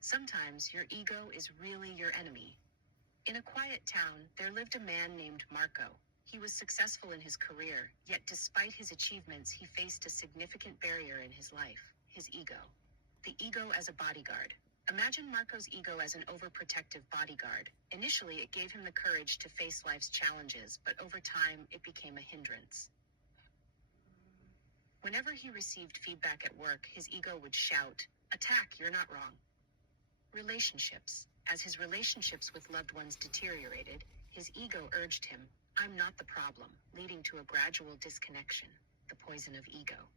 Sometimes your ego is really your enemy. In a quiet town, there lived a man named Marco. He was successful in his career, yet despite his achievements, he faced a significant barrier in his life: his ego. The ego as a bodyguard. Imagine Marco's ego as an overprotective bodyguard. Initially, it gave him the courage to face life's challenges, but over time, it became a hindrance. Whenever he received feedback at work, his ego would shout, "Attack, you're not wrong." Relationships. As his relationships with loved ones deteriorated, his ego urged him, "I'm not the problem," leading to a gradual disconnection, the poison of ego.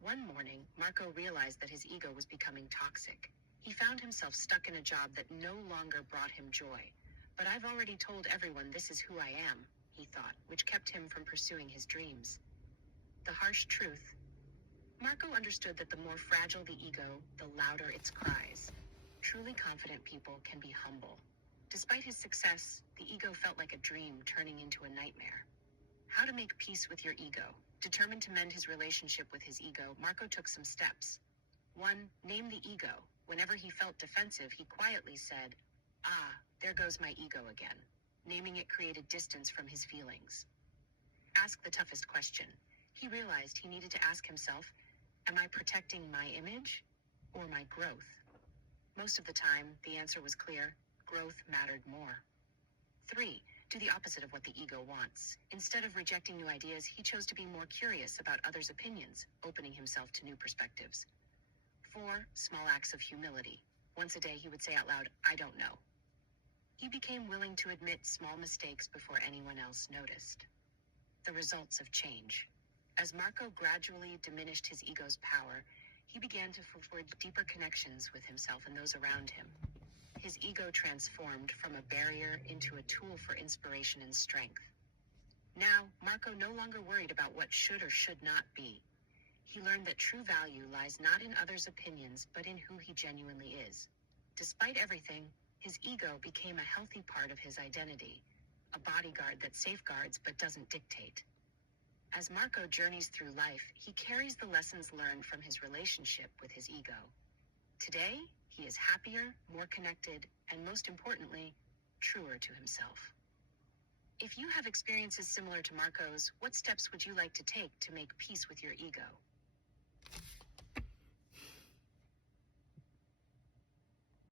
One morning, Marco realized that his ego was becoming toxic. He found himself stuck in a job that no longer brought him joy. "But I've already told everyone this is who I am," he thought, which kept him from pursuing his dreams. The harsh truth. Marco understood that the more fragile the ego, the louder its cries. Truly confident people can be humble. Despite his success, the ego felt like a dream turning into a nightmare. How to make peace with your ego. Determined to mend his relationship with his ego, Marco took some steps. 1. Name the ego. Whenever he felt defensive, he quietly said, "Ah, there goes my ego again." Naming it created distance from his feelings. Ask the toughest question. He realized he needed to ask himself, am I protecting my image or my growth? Most of the time, the answer was clear: growth mattered more. 3. Do the opposite of what the ego wants. Instead of rejecting new ideas, he chose to be more curious about others' opinions, opening himself to new perspectives. 4. Small acts of humility. Once a day, he would say out loud, "I don't know." He became willing to admit small mistakes before anyone else noticed. The results of change. As Marco gradually diminished his ego's power, he began to forge deeper connections with himself and those around him. His ego transformed from a barrier into a tool for inspiration and strength. Now, Marco no longer worried about what should or should not be. He learned that true value lies not in others' opinions, but in who he genuinely is. Despite everything, his ego became a healthy part of his identity, a bodyguard that safeguards but doesn't dictate. As Marco journeys through life, he carries the lessons learned from his relationship with his ego. Today, he is happier, more connected, and most importantly, truer to himself. If you have experiences similar to Marco's, what steps would you like to take to make peace with your ego?